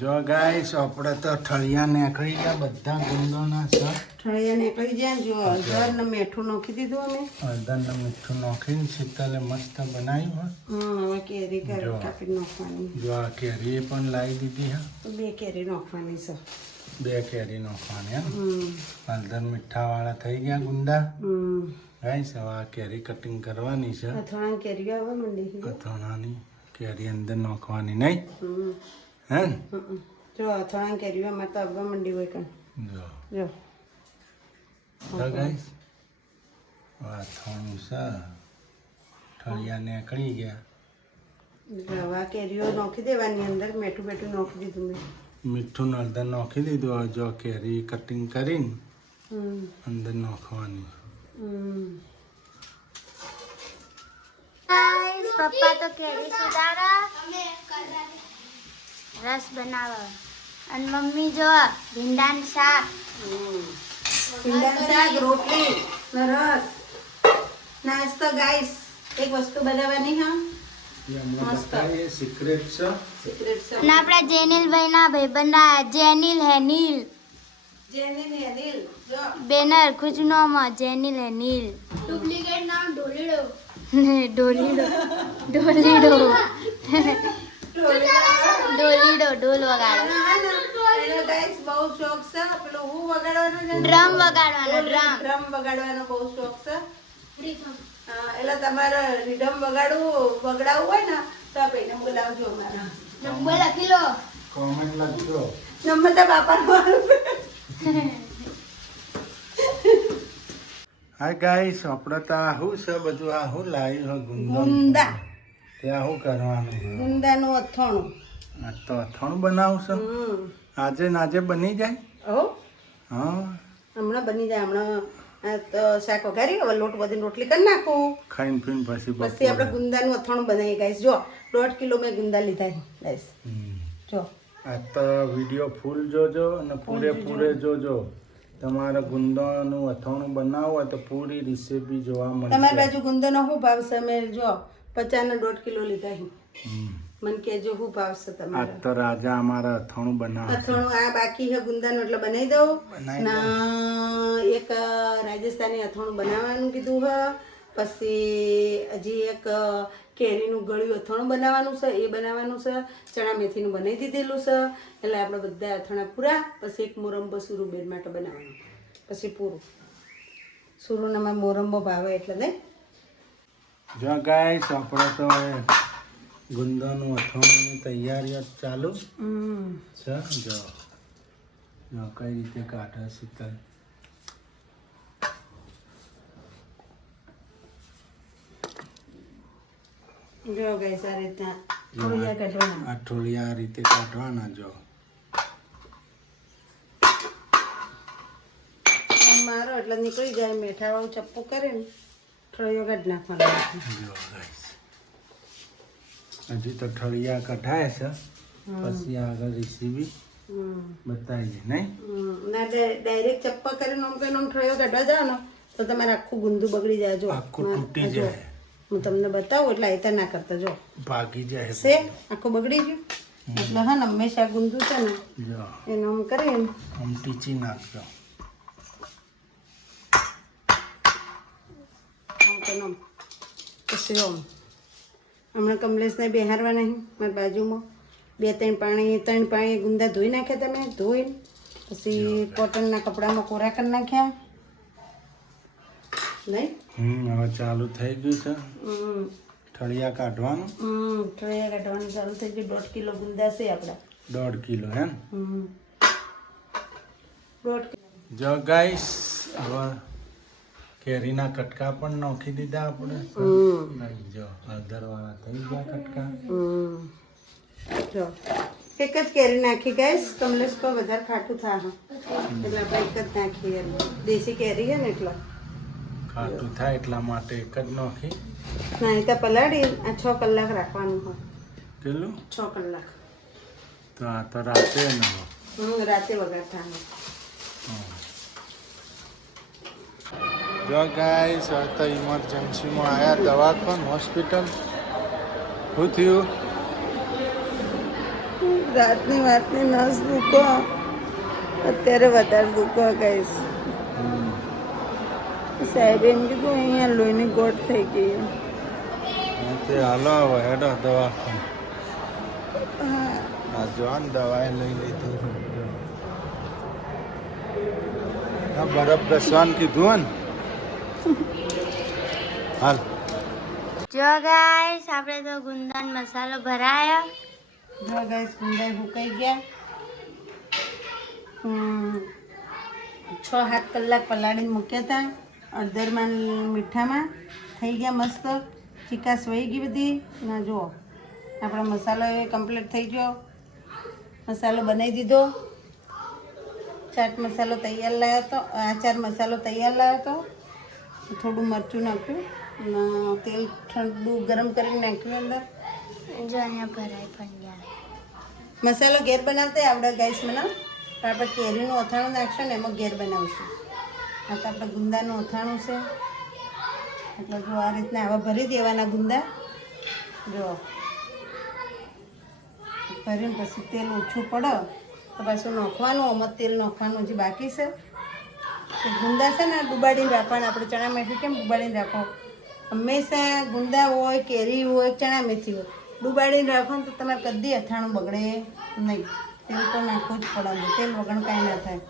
જો ગાઈસ આપણે તો ઠળિયા નીકળી ગયા બધા ગુંદોના છે. ઠળિયા નીકળી જાય. જો હળદર ને મીઠું નાખી દીધું અમે. હળદર ને મીઠું નાખીને શીતલે મસ્ત બનાવ્યું. હવે કેરી કાપી નાખવાની. જો આ કેરી પણ લાવી દીધી હા. 2 કેરી નાખવાની છે. 2 કેરી નાખવાની હા. હળદર મીઠા વાળા થઈ ગયા ગુંદા. ગાઈસ હવે આ કેરી કટિંગ કરવાની છે. અથાણા કેરી આવવા માંડી. અથાણાની કેરી અંદર નાખવાની નહીં હે ને? જો અથાણા કેરી અમારે તો આવવા માંડી હોય કાન. જો ગાઈસ અથાણું છે. ઠળિયા નીકળી ગયા. રવા કેરીઓ નાખી દેવાની અંદર. મીઠું નાખી દીધું મેં. મીઠું ને હળદર નાખી દીધું. હવે જો કેરી કટિંગ કરીને અંદર નાખવાની. પપ્પા તો કેરી સુધારા રસ બનાવે અને મમ્મી જો ભીંડાનું શાક રોટલી ને રસ નાસ્તો. ગાઈસ એક વસ્તુ બનાવવાની હા. સિક્રેટ છે. અને આપણા જેનિલભાઈના ભાઈબંધા જેનિલ હેનિલ બેનર ખુજનોમાં જેનિલ હેનિલ ડુપ્લિકેટ નામ ઢોલીડો ઢોલ વગાડો. બહુ શોખ છે. પેલું હું વગાડવાનો ડ્રમ વગાડવાનો ડ્રમ વગાડવાનો બહુ શોખ છે. એટલે તમારે રીડમ વગાડવું હોય ને તો આપણે નંબર લાવજો. અમારા નંબર લખી લો. કોમેન્ટ લખજો. નંબર તો બાપાનો. હા ગાઈસ આપણે તો આ શું છે બધું આ શું લાવ્યું ગુંદા. ત્યાં શું કરવાનું? ગુંદાનું અથાણું. આ તો અથાણું બનાવશો આજે ને આજે બની જાય. હા હમણાં બની જાય. હમણાં તો શાક વઘારી હવે લોટ બધી રોટલી કરી નાખું. ખાઈને પીને પછી આપણે ગુંદાનું અથાણું બનાવીએ ગાઈસ. જો 1.5 કિલો મેં ગુંદા લીધા છે ગાઈસ. જો આ તો વિડીયો ફૂલ જોજો અને પૂરે જોજો. તમારે ગુંદાનું અથાણું બનાવવું હોય તો પૂરી રેસીપી જોવા મળશે. તમારી બાજુ ગુંદાનો શું ભાવ છે? અમે જો 50 ને 1.5 કિલો લીધા છે. મને કહેજો શું ભાવ છે તમારે. આ તો રાજા અમારા અથાણું બનાવે. અથાણું આ બાકી છે ગુંદાનું એટલે બનાવી દઉં. ના એક રાજસ્થાની અથાણું બનાવવાનું કીધું છે. પછી હજી એક કેરીનું ગળ્યું અથાણું બનાવવાનું છે. એ બનાવવાનું છે. ચણા મેથીનું બનાવી દીધેલું છે. એટલે આપણે બધા અથાણા પૂરા. પછી એક મોરંબો સુરુબેન માટે બનાવવાનું. પછી પૂરું. સુરુનામાં મોરંબો ભાવે એટલે નહીં. જો ગાઈસ આપણે તો ગુંદાનું અથાણુંની તૈયારીઓ ચાલુ છે. જો કઈ રીતે કાઢે શીતલ. જો ગાઈસ આ રીતના ઠોળિયા કાઢવાના. આ ઠોળિયા આ રીતે કાઢવાના. જો મારો એટલે નીકળી જાય. મેઠાવાળું ચપ્પુ કરીને ઠળિયો કાઢી નાખવાનો. જો ગાઈસ હજી તો ઠળિયા કઢાય છે. પછી આગળ રેસીપી બતાવીએ નહીં. ના ડાયરેક્ટ ચપ્પા કરીને આમ કરીને આમ ઠળિયો કાઢવા જાવ ને તો તમારે આખું ગુંદુ બગડી જાય. જો આખું તૂટી જાય. હું તમને બતાવું એટલે આ ના કરતા. જો ભાગી જાય છે આખું બગડી ગયું. એટલે હા ને હંમેશા ગુંદુ છે ને જો એનું આમ કરીને આમ ટીચી નાખજો. પછી આમ હમણાં કમલેશને બેહારવા નહીં મારી બાજુમાં 2-3 પાણી ગુંદા ધોઈ નાખ્યા. તમે ધોઈને પછી કોટનના કપડામાં કોરા કરી નાખ્યા નહીં. હવે ચાલુ થઈ ગયું છે ઠળિયા કાઢવાનું. ઠળિયા કાઢવાનું ચાલુ થઈ ગયું. 1.5 કિલો ગુંદા છે આપણા. 1.5 કિલો હે ને? 1.5 કિલો. જો ગાઈસ હવે કેરીના કટકા પણ નાખી દીધા આપણે. જો હળદરવાળા થઈ ગયા કટકા. જો એક જ કેરી નાખી ગાઈસ. કમલેશ પર વધારે ખાટું થાય એટલે આપણે એક જ નાખીએ. દેશી કેરી છે ને એટલે ખાટું થાય એટલા માટે એક જ નાખી. નહીં તો પલાળી આ 6 કલાક રાખવાનું હોય. કેટલું? 6 કલાક. તો આ તો રાતે ને રાતે વગાડવાનું. જો ગાઈસ હવે તો ઇમરજન્સીમાં આવ્યા દવાખાન હોસ્પિટલ. શું થયું? રાતની વાતની નસ દુખો અત્યારે વધારે દુખો કહીશ. સાહેબ એમ કીધું અહીંયા લોહીની ગોઠ થઈ ગઈ. તે હાલો હવે હેડો દવા હા આ જોન દવા લઈ લીધી. આ બરફ ઘસવાનું કીધું ને હાલ. જો ગાઈસ આપણે તો ગુંદાન મસાલો ભરાયો. જો ગાઈસ ગુંદાઈ સુકાઈ ગયા. 6-7 કલાક પલાળીને મૂક્યા હતા અડધરમાં મીઠામાં. થઈ ગયા મસ્ત, ચીકાશ વહી ગઈ બધી. ના જુઓ આપણો મસાલો એ કમ્પ્લીટ થઈ ગયો. મસાલો બનાવી દીધો. ચાટ મસાલો તૈયાર લાવ્યો હતો, આચાર મસાલો તૈયાર લાવ્યો હતો. થોડું મરચું નાખ્યું અને તેલ ઠંડુ ગરમ કરીને નાખ્યું અંદર. જો અહીંયા ભરાઈ પણ ગયા. મસાલો ઘેર બનાવતા આવડે ગાઈસ મને. પણ આપણે કેરીનું અથાણું નાખશું ને એમાં ઘેર બનાવીશું. આ તો આપણે ગુંદાનું અથાણું છે એટલે જો આ રીતના આવા ભરી દેવાના ગુંદા. જો ભરીને પછી તેલ ઓછું પડે તો પાછું નાખવાનું. આમાં તેલ નાખવાનું હજી બાકી છે. તો ગુંદા છે ને ડુબાડીને રાખવાના. આપણે ચણા મેથી કેમ ડુબાડીને રાખો? હંમેશા ગુંદા હોય, કેરી હોય, ચણા મેથી હોય, ડુબાડીને રાખો ને તો તમારે કદી અથાણું બગડે નહીં. તેલ તો નાખવું જ પડે. તેલ વગર કાંઈ ના થાય.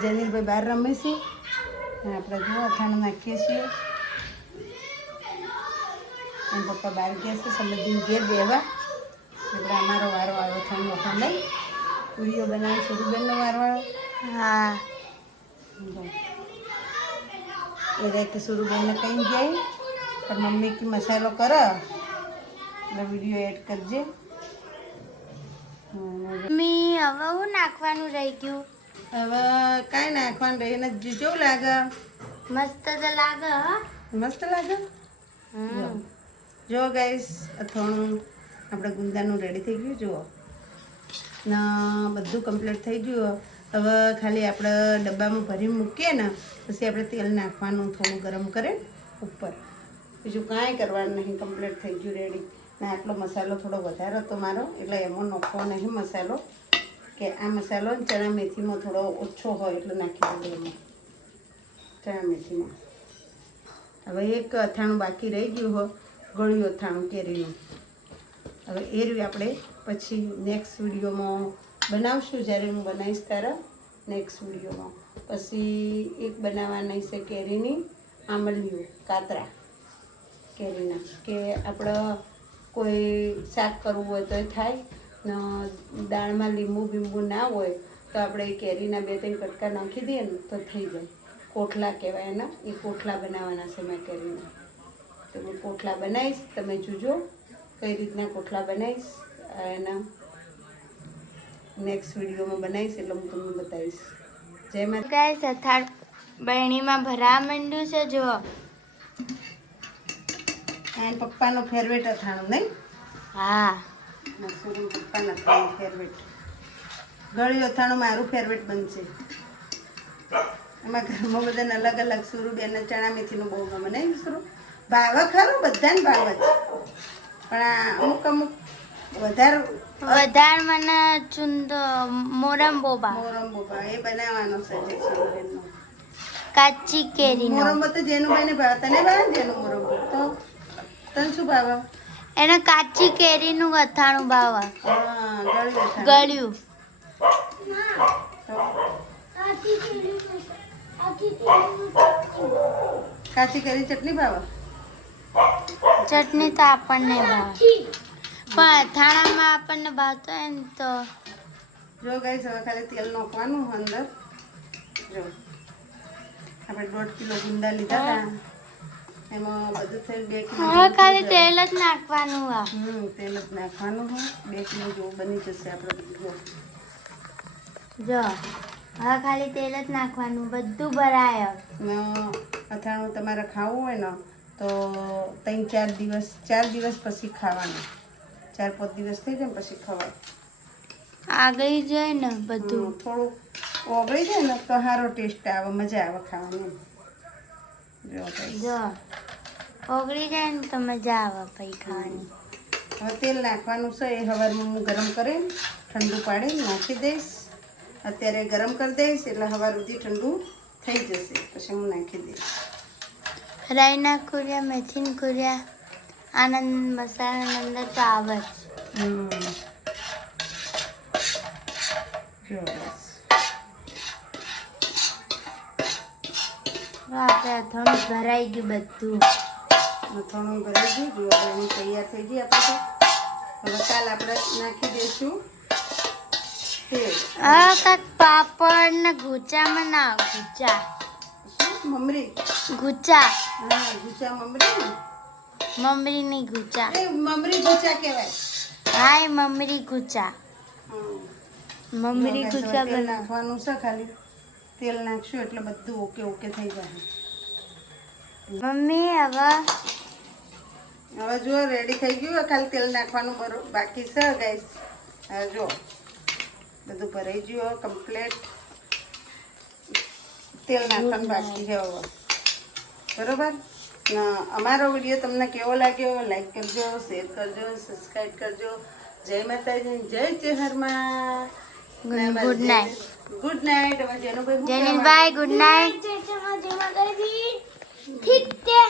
જનીલભાઈ બહાર રમે છે અને આપણે જો અથાણું નાખીએ છીએ. એમ પપ્પા બહાર ગયા છે સમજીને ઘેર બેવા. એટલે અમારો વારો આવ્યો અથાણું અથાણ લઈ વિડીયો બનાવી. સુરુબેનનો વારો આવ્યો. હા એ રીતે સુરુબેનને કहीं ગઈ પણ મમ્મી કે મસાલો કરો એટલે વિડીયો એડ કરજે. મમ્મી હવે હું નાખવાનું રહી ગયું? હવે કાંઈ નાખવાનું રહીને કેવું લાગે? મસ્ત તો લાગે. હા મસ્ત લાગે. જો ગાઈસ અથાણું આપણે ગુંદાનું રેડી થઈ ગયું. જુઓ ના બધું કમ્પ્લીટ થઈ ગયું. હવે ખાલી આપણે ડબ્બામાં ભરી મૂકીએ ને પછી આપણે તેલ નાખવાનું થોડું ગરમ કરે ઉપર. બીજું કાંઈ કરવાનું નહીં. કમ્પ્લીટ થઈ ગયું રેડી. ને આટલો મસાલો થોડો વધારે હતો મારો એટલે એમાં નાખવો નહીં મસાલો. કે આ મસાલો ચણા મેથીમાં થોડો ઓછો હોય એટલે નાખી દઈએ એમાં ચણા મેથીમાં. હવે એક અથાણું બાકી રહી ગયું હોય, ગળ્યું અથાણું કેરીનું. હવે એ રહ્યું આપણે પછી નેક્સ્ટ વિડીયોમાં બનાવશું. જ્યારે હું બનાવીશ ત્યારે નેક્સ્ટ વિડીયોમાં. પછી એક બનાવવાની છે કેરીની આંબલીઓ કાતરા કેરીના. કે આપણે કોઈ શાક કરવું હોય તો થાય ને દાળમાં લીંબુ બીંબુ ના હોય તો આપણે કેરીના 2-3 કટકા નાખી દઈએ ને તો થઈ જાય. કોઠલા કહેવાય એના. એ કોઠલા બનાવવાના છે મેં કેરીના. તો હું કોઠલા બનાવીશ. તમે જોજો કઈ રીતના કોઠલા બનાવીશ. એના નેક્સ્ટ વિડીયોમાં બનાવીશ એટલે હું તમને બતાવીશ. જય માતા. ગાઈસ અથાણ બરણીમાં ભરા માંડ્યું છે. જો એન પપ્પાનો ફેવરેટ અથાણું નહીં? હા મસૂરી પપ્પાના અથાણું ફેવરેટ. ગળ્યું અથાણું મારું ફેવરેટ બનશે. એમાં ઘરમાં બધાને અલગ અલગ. સુરુબેનને ચણા મેથીનું બહુ ગમે નહીં? સુરુ ભાવે ખરું, બધાને ભાવે જ. પણ આ અમુક વધારે મને ચુંદો મોરંબો બા મોરંબો એ બનાવવાનો છે જે સુરુબેનનો. કાચી કેરીનો મોરંબો તો જેનું ભાઈને ભાવે. તને ભાવે જેનું મોરંબો? તો તને શું ભાવે? એને કાચી કેરીનું અથાણું ભાવે. હા ગળ્યું અથાણું. ગળ્યું. કાચી કેરી ચટણી ભાવે? ચટણી તો આપણને ભાવે પણ અથાણામાં આપણને ભાવતો હોય ને તો. જો ગાઈસ હવે ખાલી તેલ નાખવાનું અંદર. જો આપણે 1.5 કિલો ગુંદા લીધા હતા એમાં બધું થઈને 2 કિલો. હવે ખાલી તેલ જ નાખવાનું. તેલ જ નાખવાનું હોય. 2 કિલો જેવું બની જશે આપણે બધું. જો હવે ખાલી તેલ જ નાખવાનું. બધું ભરાય. ને અથાણું તમારે ખાવું હોય ને તો 4 દિવસ પછી ખાવાનું. 4-5 દિવસ થઈ જાય ને પછી ખવાય. આગળ જાય ને બધું. થોડું ઓગળી જાય ને તો સારો ટેસ્ટ આવે, મજા આવે ખાવાની. જો જો ઓગળી જાય ને તો મજા આવે પછી ખાવાની. હવે તેલ નાખવાનું છે એ હવારમાં હું ગરમ કરીને ઠંડુ પાડીને નાખી દઈશ. અત્યારે ગરમ કરી દઈશ એટલે હવાર સુધી ઠંડુ થઈ જશે પછી હું નાખી દઈશ. રાઈના કુરિયા, મેથીના કુરિયા, આનંદ મસાલાની અંદર તો આવે જ. જો બસ આપણે અથાણું ભરાઈ ગયું બધું. અથાણું ભરાઈ ગયું. જો હવે એની તૈયાર થઈ ગઈ આપણે. હવે કાલ આપણે નાખી દઈશું તેલ. આ કાંક પાપડ ને ગુચામાં ના ગુચા શું મમરી? ગુચા હા ગુચા મમરી ને. મમરી ની ગુચા. એ મમરી ગુચા કહેવાય. હાય મમરી ગુચા. હમ. મમરી જો ગુચા હવે તેલ બના. નાખવાનું છે ખાલી. તેલ નાખશું એટલે બધું ઓકે ઓકે થઈ જશે. મમ્મી હવે જો રેડી થઈ ગયું. ખાલી તેલ નાખવાનું બાકી છે ગાઈસ. હવે જો બધું ભરાઈ ગયું કમ્પ્લીટ. તેલ નાખવાનું બાકી છે હવે. બરોબર. અમારો વિડીયો તમને કેવો લાગ્યો લાઈક કરજો, શેર કરજો, સબસ્ક્રાઈબ કરજો. જય માતાજી, જય ચેહરમાં. Good night. Good night. હવે જેનું ભાઈ જેનિલભાઈ ગુડ નાઇટ. ઠીક છે.